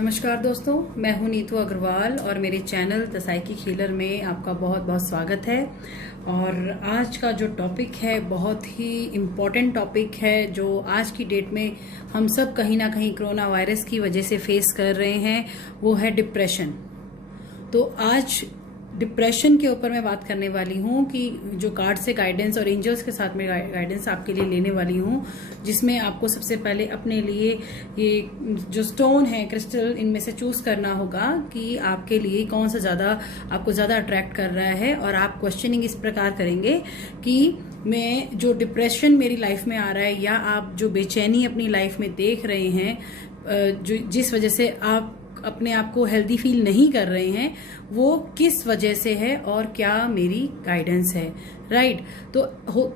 नमस्कार दोस्तों, मैं हूं नीतू अग्रवाल और मेरे चैनल द साइकी हीलर में आपका बहुत बहुत स्वागत है। और आज का जो टॉपिक है बहुत ही इम्पोर्टेंट टॉपिक है जो आज की डेट में हम सब कहीं ना कहीं कोरोना वायरस की वजह से फेस कर रहे हैं, वो है डिप्रेशन। तो आज डिप्रेशन के ऊपर मैं बात करने वाली हूँ कि जो कार्ड से गाइडेंस और एंजल्स के साथ में गाइडेंस आपके लिए लेने वाली हूँ, जिसमें आपको सबसे पहले अपने लिए ये जो स्टोन है क्रिस्टल, इनमें से चूज करना होगा कि आपके लिए कौन सा आपको ज्यादा अट्रैक्ट कर रहा है। और आप क्वेश्चनिंग इस प्रकार करेंगे कि मैं जो डिप्रेशन मेरी लाइफ में आ रहा है या आप जो बेचैनी अपनी लाइफ में देख रहे हैं, जो जिस वजह से आप अपने आप को हेल्दी फील नहीं कर रहे हैं, वो किस वजह से है और क्या मेरी गाइडेंस है। राइट। तो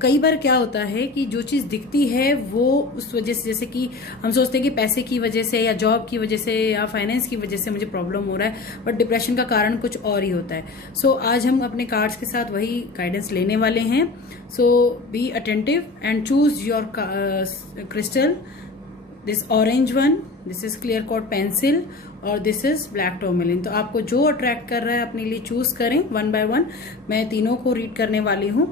कई बार क्या होता है कि जो चीज दिखती है वो उस वजह से, जैसे कि हम सोचते हैं कि पैसे की वजह से या जॉब की वजह से या फाइनेंस की वजह से मुझे प्रॉब्लम हो रहा है, बट डिप्रेशन का कारण कुछ और ही होता है। सो आज हम अपने कार्ड्स के साथ वही गाइडेंस लेने वाले हैं। So be attentive and choose your crystal. This orange one, this is clear quartz pencil और दिस इज ब्लैक टोरमेलिन। तो आपको जो अट्रैक्ट कर रहा है अपने लिए चूज करें वन बाय वन। मैं तीनों को रीड करने वाली हूँ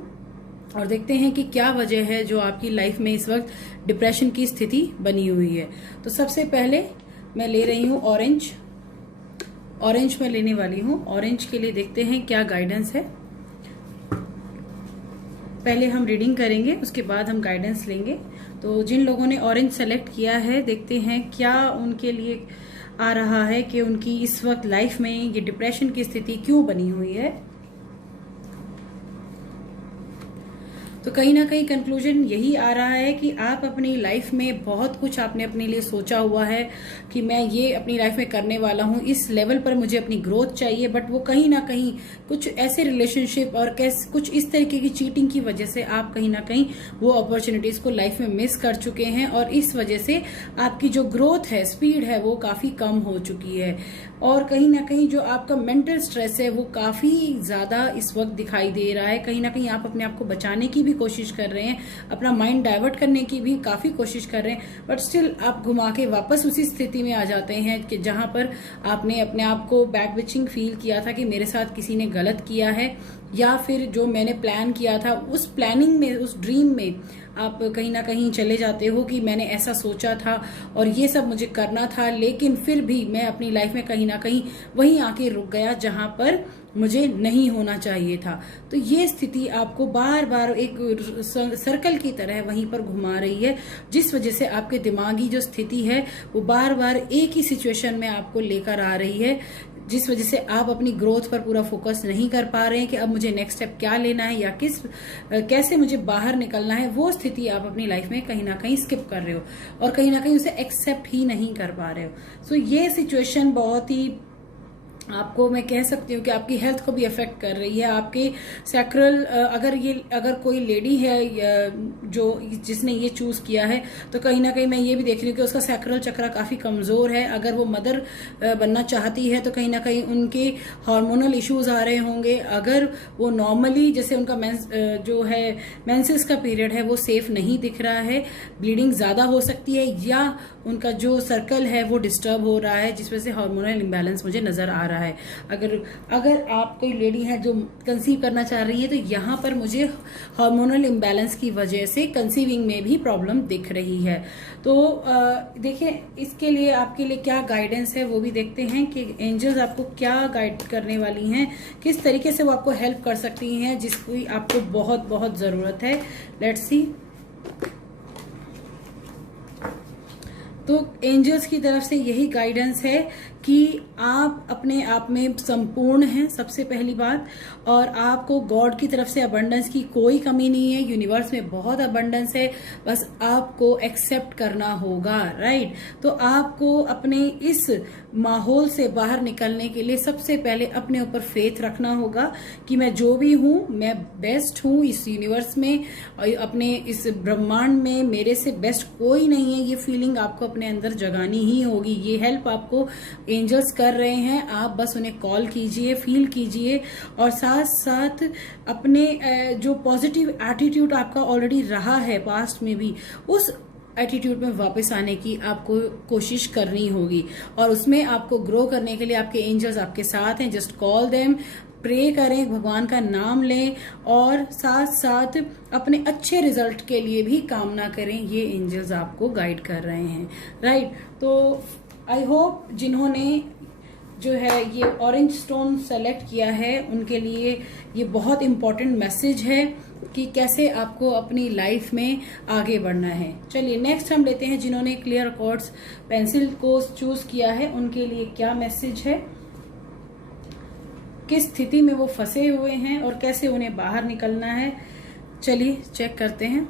और देखते हैं कि क्या वजह है जो आपकी लाइफ में इस वक्त डिप्रेशन की स्थिति बनी हुई है। तो सबसे पहले मैं ले रही हूँ ऑरेंज। ऑरेंज में लेने वाली हूँ। ऑरेंज के लिए देखते हैं क्या गाइडेंस है। पहले हम रीडिंग करेंगे, उसके बाद हम गाइडेंस लेंगे। तो जिन लोगों ने ऑरेंज सेलेक्ट किया है, देखते हैं क्या उनके लिए आ रहा है कि उनकी इस वक्त लाइफ में ये डिप्रेशन की स्थिति क्यों बनी हुई है। तो कहीं ना कहीं कंक्लूजन यही आ रहा है कि आप अपनी लाइफ में बहुत कुछ आपने अपने लिए सोचा हुआ है कि मैं ये अपनी लाइफ में करने वाला हूँ, इस लेवल पर मुझे अपनी ग्रोथ चाहिए, बट वो कहीं ना कहीं कुछ ऐसे रिलेशनशिप और कुछ इस तरीके की चीटिंग की वजह से आप कहीं ना कहीं वो अपॉर्चुनिटीज को लाइफ में मिस कर चुके हैं और इस वजह से आपकी जो ग्रोथ है, स्पीड है, वो काफी कम हो चुकी है। और कहीं ना कहीं जो आपका मेंटल स्ट्रेस है वो काफी ज्यादा इस वक्त दिखाई दे रहा है। कहीं ना कहीं आप अपने आप को बचाने की भी कोशिश कर रहे हैं, अपना माइंड डाइवर्ट करने की भी काफी कोशिश कर रहे हैं, बट स्टिल आप घुमा के वापस उसी स्थिति में आ जाते हैं कि जहां पर आपने अपने आप को बैक विचिंग फील किया था कि मेरे साथ किसी ने गलत किया है, या फिर जो मैंने प्लान किया था उस प्लानिंग में, उस ड्रीम में आप कहीं ना कहीं चले जाते हो कि मैंने ऐसा सोचा था और ये सब मुझे करना था, लेकिन फिर भी मैं अपनी लाइफ में कहीं ना कहीं वहीं आके रुक गया जहां पर मुझे नहीं होना चाहिए था। तो ये स्थिति आपको बार बार एक सर्कल की तरह वहीं पर घुमा रही है, जिस वजह से आपके दिमागी जो स्थिति है वो बार बार एक ही सिचुएशन में आपको लेकर आ रही है, जिस वजह से आप अपनी ग्रोथ पर पूरा फोकस नहीं कर पा रहे हैं कि अब मुझे नेक्स्ट स्टेप क्या लेना है या कैसे मुझे बाहर निकलना है। वो स्थिति आप अपनी लाइफ में कहीं ना कहीं स्किप कर रहे हो और कहीं ना कहीं उसे एक्सेप्ट ही नहीं कर पा रहे हो। सो ये सिचुएशन बहुत ही, आपको मैं कह सकती हूँ कि आपकी हेल्थ को भी अफेक्ट कर रही है। आपके सैक्रल, अगर कोई लेडी है जो जिसने ये चूज किया है, तो कहीं ना कहीं मैं ये भी देख रही हूँ कि उसका सैक्रल चक्र काफी कमजोर है। अगर वो मदर बनना चाहती है तो कहीं ना कहीं उनके हार्मोनल इश्यूज आ रहे होंगे। अगर वो नॉर्मली, जैसे उनका जो है मेंसेस का पीरियड है वो सेफ नहीं दिख रहा है, ब्लीडिंग ज्यादा हो सकती है, या उनका जो सर्कल है वो डिस्टर्ब हो रहा है, जिस वजह से हार्मोनल इम्बैलेंस मुझे नजर आ रहा है। अगर आप कोई लेडी है जो कंसीव करना चाह रही है, तो यहाँ पर मुझे हार्मोनल इम्बैलेंस की वजह से कंसीविंग में भी प्रॉब्लम दिख रही है। तो देखिए, इसके लिए आपके लिए क्या गाइडेंस है वो भी देखते हैं कि एंजल्स आपको क्या गाइड करने वाली हैं, किस तरीके से वो आपको हेल्प कर सकती हैं, जिसकी आपको बहुत बहुत जरूरत है। Let's see. तो एंजल्स की तरफ से यही गाइडेंस है कि आप अपने आप में संपूर्ण हैं, सबसे पहली बात, और आपको गॉड की तरफ से अबंडेंस की कोई कमी नहीं है। यूनिवर्स में बहुत अबंडेंस है, बस आपको एक्सेप्ट करना होगा। राइट। तो आपको अपने इस माहौल से बाहर निकलने के लिए सबसे पहले अपने ऊपर फेथ रखना होगा कि मैं जो भी हूं, मैं बेस्ट हूं इस यूनिवर्स में, अपने इस ब्रह्मांड में मेरे से बेस्ट कोई नहीं है। ये फीलिंग आपको अपने अंदर जगानी ही होगी। ये हेल्प आपको एंजल्स कर रहे हैं, आप बस उन्हें कॉल कीजिए, फील कीजिए, और साथ साथ अपने जो पॉजिटिव एटीट्यूड आपका ऑलरेडी रहा है पास्ट में भी, उस एटीट्यूड में वापस आने की आपको कोशिश करनी होगी, और उसमें आपको ग्रो करने के लिए आपके एंजल्स आपके साथ हैं। जस्ट कॉल देम, प्रे करें, भगवान का नाम लें, और साथ साथ अपने अच्छे रिजल्ट के लिए भी कामना करें। ये एंजल्स आपको गाइड कर रहे हैं, राइट। तो आई होप जिन्होंने जो है ये ऑरेंज स्टोन सेलेक्ट किया है उनके लिए ये बहुत इंपॉर्टेंट मैसेज है कि कैसे आपको अपनी लाइफ में आगे बढ़ना है। चलिए नेक्स्ट हम लेते हैं जिन्होंने क्लियर क्वार्ट्ज पेंसिल को चूज किया है, उनके लिए क्या मैसेज है, किस स्थिति में वो फंसे हुए हैं और कैसे उन्हें बाहर निकलना है। चलिए चेक करते हैं।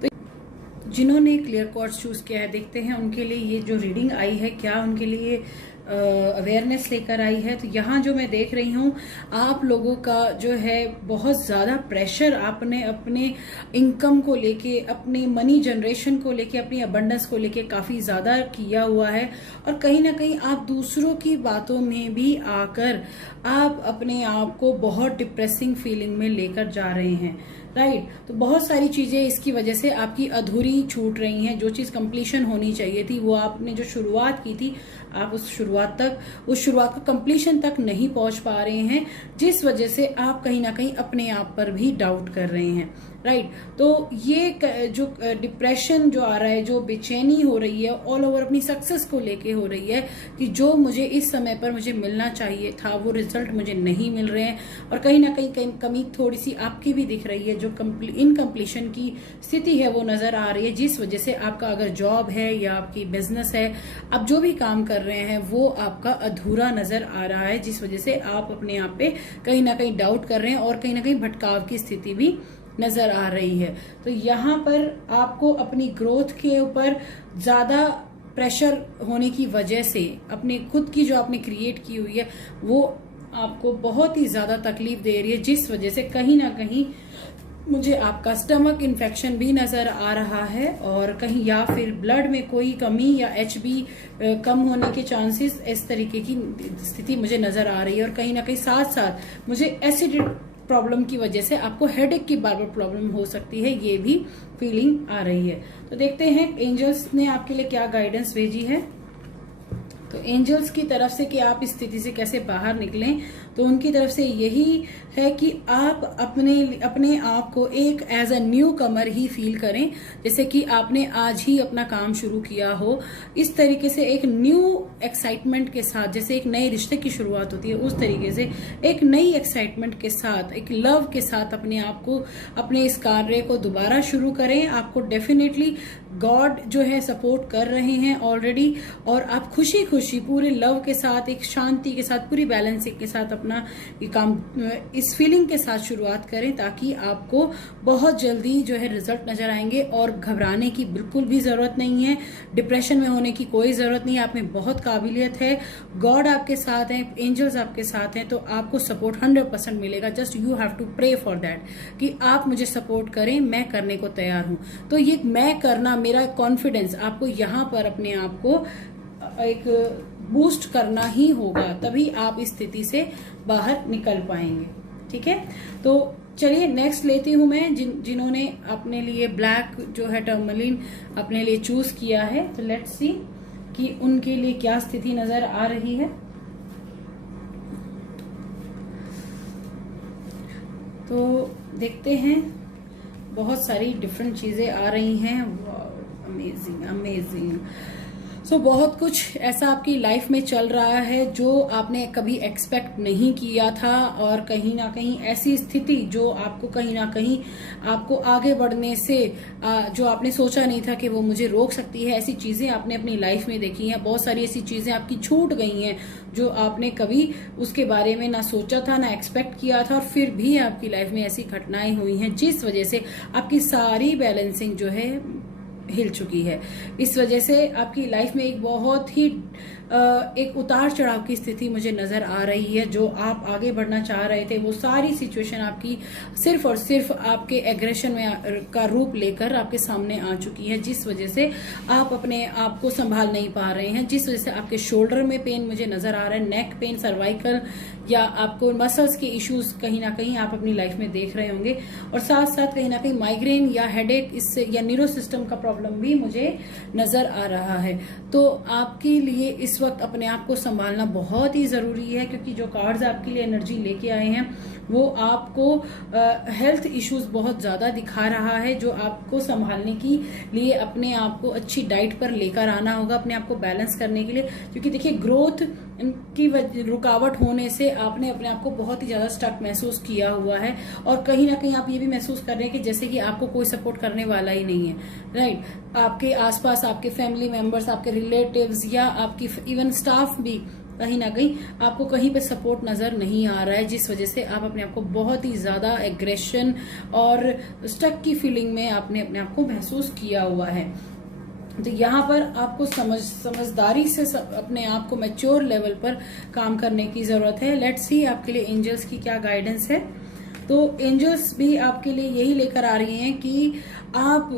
तो जिन्होंने क्लियर क्वार्ट्ज चूज किया है, देखते हैं उनके लिए ये जो रीडिंग आई है क्या उनके लिए अवेयरनेस लेकर आई है। तो यहाँ जो मैं देख रही हूँ, आप लोगों का जो है बहुत ज़्यादा प्रेशर आपने अपने इनकम को लेके, अपनी मनी जनरेशन को लेके, अपनी अबंडेंस को लेके काफ़ी ज़्यादा किया हुआ है, और कहीं ना कहीं आप दूसरों की बातों में भी आकर आप अपने आप को बहुत डिप्रेसिंग फीलिंग में लेकर जा रहे हैं, राइट। तो बहुत सारी चीजें इसकी वजह से आपकी अधूरी छूट रही हैं। जो चीज कंप्लीशन होनी चाहिए थी, वो आपने जो शुरुआत की थी, आप उस शुरुआत को कंप्लीशन तक नहीं पहुंच पा रहे हैं, जिस वजह से आप कहीं ना कहीं अपने आप पर भी डाउट कर रहे हैं, राइट। तो ये जो डिप्रेशन जो आ रहा है, जो बेचैनी हो रही है ऑल ओवर अपनी सक्सेस को लेके हो रही है कि जो मुझे इस समय पर मुझे मिलना चाहिए था वो रिजल्ट मुझे नहीं मिल रहे हैं, और कहीं ना कहीं कमी थोड़ी सी आपकी भी दिख रही है, जो इनकम्प्लीशन की स्थिति है वो नजर आ रही है, जिस वजह से आपका अगर जॉब है या आपकी बिजनेस है, आप जो भी काम कर रहे हैं वो आपका अधूरा नजर आ रहा है, जिस वजह से आप अपने आप पे कहीं ना कहीं डाउट कर रहे हैं और कहीं ना कहीं भटकाव की स्थिति भी नजर आ रही है। तो यहाँ पर आपको अपनी ग्रोथ के ऊपर ज्यादा प्रेशर होने की वजह से अपनी खुद की जो आपने क्रिएट की हुई है वो आपको बहुत ही ज्यादा तकलीफ दे रही है, जिस वजह से कहीं ना कहीं मुझे आपका स्टमक इन्फेक्शन भी नजर आ रहा है, और कहीं या फिर ब्लड में कोई कमी या HB कम होने के चांसेस, इस तरीके की स्थिति मुझे नजर आ रही है। और कहीं ना कहीं साथ साथ मुझे एसिड प्रॉब्लम की वजह से आपको हेडेक की बार बार प्रॉब्लम हो सकती है, ये भी फीलिंग आ रही है। तो देखते हैं एंजल्स ने आपके लिए क्या गाइडेंस भेजी है। तो एंजल्स की तरफ से कि आप इस स्थिति से कैसे बाहर निकलें, तो उनकी तरफ से यही है कि आप अपने आप को एक एज अ न्यू कमर ही फील करें, जैसे कि आपने आज ही अपना काम शुरू किया हो। इस तरीके से एक न्यू एक्साइटमेंट के साथ, जैसे एक नए रिश्ते की शुरुआत होती है उस तरीके से एक नई एक्साइटमेंट के साथ, एक लव के साथ अपने आप को, अपने इस कार्य को दोबारा शुरू करें। आपको डेफिनेटली गॉड जो है सपोर्ट कर रहे हैं ऑलरेडी, और आप खुशी खुशी पूरे लव के साथ, एक शांति के साथ, पूरी बैलेंसिंग के साथ अपना ये काम इस फीलिंग के साथ शुरुआत करें, ताकि आपको बहुत जल्दी जो है रिजल्ट नजर आएंगे। और घबराने की बिल्कुल भी जरूरत नहीं है, डिप्रेशन में होने की कोई जरूरत नहीं है। आप में बहुत काबिलियत है, गॉड आपके साथ है, एंजल्स आपके साथ हैं, तो आपको सपोर्ट 100% मिलेगा। Just you have to pray for that कि आप मुझे सपोर्ट करें, मैं करने को तैयार हूं। तो ये मैं करना, मेरा कॉन्फिडेंस, आपको यहाँ पर अपने आप को एक बूस्ट करना ही होगा, तभी आप इस स्थिति से बाहर निकल पाएंगे, ठीक है। तो चलिए नेक्स्ट लेती हूं मैं जिन्होंने अपने लिए ब्लैक जो है टर्मलिन अपने लिए चूज किया है। तो लेट्स सी कि उनके लिए क्या स्थिति नजर आ रही है। तो देखते हैं, बहुत सारी डिफरेंट चीजें आ रही हैं। Amazing amazing. सो बहुत कुछ ऐसा आपकी लाइफ में चल रहा है जो आपने कभी एक्सपेक्ट नहीं किया था, और कहीं ना कहीं ऐसी स्थिति जो आपको कहीं ना कहीं आपको आगे बढ़ने से जो आपने सोचा नहीं था कि वो मुझे रोक सकती है, ऐसी चीजें आपने अपनी लाइफ में देखी हैं। बहुत सारी ऐसी चीजें आपकी छूट गई हैं जो आपने कभी उसके बारे में ना सोचा था, ना एक्सपेक्ट किया था, और फिर भी आपकी लाइफ में ऐसी घटनाएं हुई हैं जिस वजह से आपकी सारी बैलेंसिंग जो है हिल चुकी है। इस वजह से आपकी लाइफ में एक बहुत ही एक उतार चढ़ाव की स्थिति मुझे नजर आ रही है। जो आप आगे बढ़ना चाह रहे थे वो सारी सिचुएशन आपकी सिर्फ और सिर्फ आपके एग्रेशन में का रूप लेकर आपके सामने आ चुकी है, जिस वजह से आप अपने आप को संभाल नहीं पा रहे हैं, जिस वजह से आपके शोल्डर में पेन मुझे नजर आ रहा है, नेक पेन, सर्वाइकल, या आपको मसल्स के इश्यूज कहीं ना कहीं आप अपनी लाइफ में देख रहे होंगे, और साथ साथ कहीं ना कहीं माइग्रेन या हेडेक इससे या न्यूरो सिस्टम का प्रॉब्लम भी मुझे नजर आ रहा है। तो आपके लिए इस वक्त अपने आप को संभालना बहुत ही जरूरी है, क्योंकि जो कार्ड्स आपके लिए एनर्जी लेके आए हैं वो आपको हेल्थ इश्यूज बहुत ज्यादा दिखा रहा है, जो आपको संभालने के लिए अपने आप को अच्छी डाइट पर लेकर आना होगा, अपने आप को बैलेंस करने के लिए। क्योंकि देखिए ग्रोथ की रुकावट होने से आपने अपने आप को बहुत ही ज्यादा स्टक महसूस किया हुआ है, और कहीं ना कहीं आप ये भी महसूस कर रहे हैं कि जैसे कि आपको कोई सपोर्ट करने वाला ही नहीं है, राइट। आपके आसपास आपके फैमिली मेंबर्स, आपके रिलेटिव्स या आपकी इवन स्टाफ भी कहीं ना कहीं आपको कहीं पे सपोर्ट नजर नहीं आ रहा है, जिस वजह से आप अपने आप को बहुत ही ज्यादा एग्रेशन और स्टक की फीलिंग में आपने अपने आप को महसूस किया हुआ है। तो यहाँ पर आपको समझदारी से अपने आप को मैच्योर लेवल पर काम करने की जरूरत है। लेट्स सी आपके लिए एंजल्स की क्या गाइडेंस है। तो एंजल्स भी आपके लिए यही लेकर आ रही हैं कि आप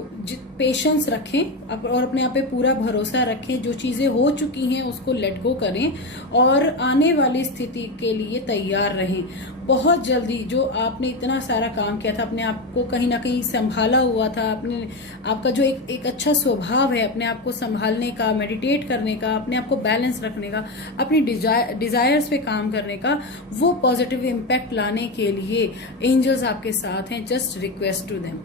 पेशेंस रखें और अपने आप पे पूरा भरोसा रखें, जो चीजें हो चुकी हैं उसको लेट गो करें और आने वाली स्थिति के लिए तैयार रहें। बहुत जल्दी जो आपने इतना सारा काम किया था, अपने आप को कहीं ना कहीं संभाला हुआ था, आपका जो एक अच्छा स्वभाव है अपने आप को संभालने का, मेडिटेट करने का, अपने आप को बैलेंस रखने का, अपनी डिजायर्स पे काम करने का, वो पॉजिटिव इम्पैक्ट लाने के लिए एंजल्स आपके साथ हैं। जस्ट रिक्वेस्ट टू देम,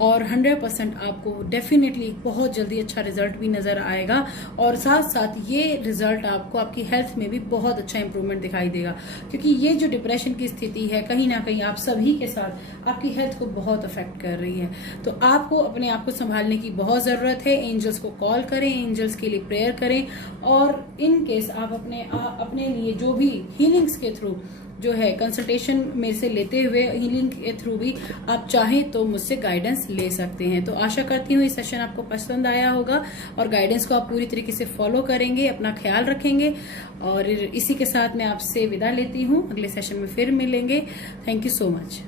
और 100% आपको डेफिनेटली बहुत जल्दी अच्छा रिजल्ट भी नजर आएगा, और साथ साथ ये रिजल्ट आपको आपकी हेल्थ में भी बहुत अच्छा इंप्रूवमेंट दिखाई देगा। क्योंकि ये जो डिप्रेशन की स्थिति है कहीं ना कहीं आप सभी के साथ आपकी हेल्थ को बहुत अफेक्ट कर रही है। तो आपको अपने आप को संभालने की बहुत जरूरत है। एंजल्स को कॉल करें, एंजल्स के लिए प्रेयर करें, और इन केस आप अपने लिए जो भी हीलिंग्स के थ्रू जो है कंसल्टेशन में से लेते हुए हीलिंग के थ्रू भी आप चाहें तो मुझसे गाइडेंस ले सकते हैं। तो आशा करती हूँ ये सेशन आपको पसंद आया होगा और गाइडेंस को आप पूरी तरीके से फॉलो करेंगे, अपना ख्याल रखेंगे। और इसी के साथ मैं आपसे विदा लेती हूँ, अगले सेशन में फिर मिलेंगे। Thank you so much.